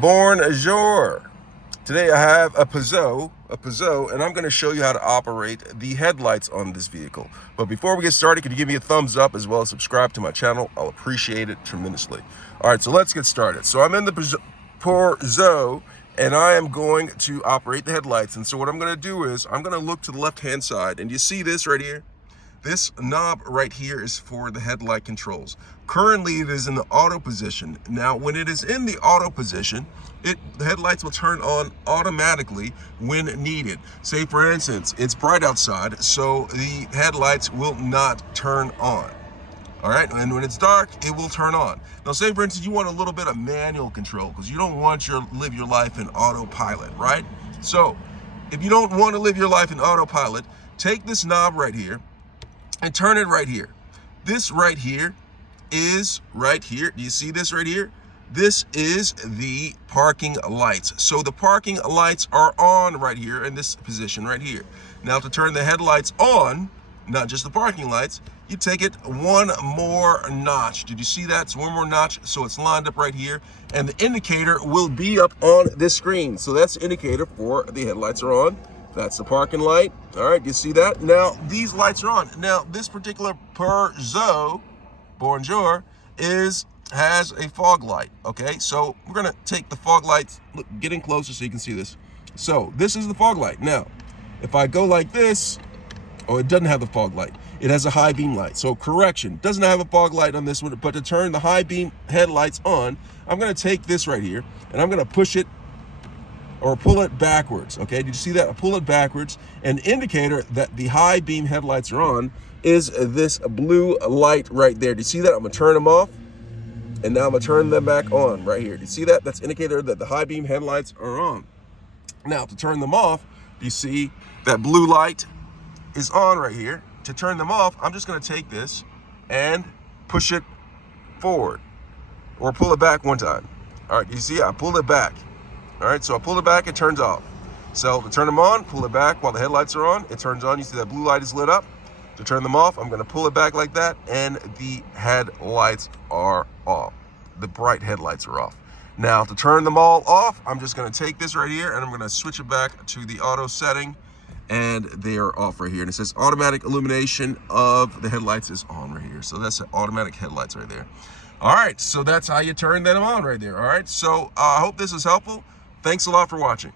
Bonjour. Today I have a Peugeot, and I'm going to show you how to operate the headlights on this vehicle. But before we get started, can you give me a thumbs up as well as subscribe to my channel? I'll appreciate it tremendously. All right, so let's get started. So I'm in the Peugeot, and I am going to operate the headlights. And so what I'm going to do is I'm going to look to the left-hand side, and you see this right here? This knob right here is for the headlight controls. Currently, it is in the auto position. Now, when it is in the auto position, the headlights will turn on automatically when needed. Say, for instance, it's bright outside, so the headlights will not turn on. All right, and when it's dark, it will turn on. Now, say, for instance, you want a little bit of manual control because you don't want to live your life in autopilot, right? So, if you don't want to live your life in autopilot, take this knob right here and turn it right here. This right here is right here. Do you see this right here? This is the parking lights. So the parking lights are on right here in this position right here. Now to turn the headlights on, not just the parking lights, you take it one more notch. Did you see that? It's one more notch, so it's lined up right here. And the indicator will be up on this screen. So that's the indicator for the headlights are on. That's the parking light. All right, you see that? Now, these lights are on. Now, this particular Peugeot, Bonjour, has a fog light, okay? So we're gonna take the fog lights, look, getting closer so you can see this. So this is the fog light. Now, if I go like this, oh, it doesn't have the fog light. It has a high beam light. So correction, doesn't have a fog light on this one, but to turn the high beam headlights on, I'm gonna take this right here and I'm gonna push it or pull it backwards, okay? Did you see that? I pull it backwards. An indicator that the high beam headlights are on is this blue light right there. Do you see that? I'm gonna turn them off, and now I'm gonna turn them back on right here. Do you see that? That's indicator that the high beam headlights are on. Now, to turn them off, do you see that blue light is on right here? To turn them off, I'm just gonna take this and push it forward, or pull it back one time. All right, you see, I pulled it back. All right, so I pull it back, it turns off. So to turn them on, pull it back while the headlights are on, it turns on. You see that blue light is lit up. To turn them off, I'm gonna pull it back like that, and the headlights are off. The bright headlights are off. Now to turn them all off, I'm just gonna take this right here and I'm gonna switch it back to the auto setting, and they are off right here. And it says automatic illumination of the headlights is on right here. So that's the automatic headlights right there. All right, so that's how you turn them on right there. All right, so I hope this is helpful. Thanks a lot for watching.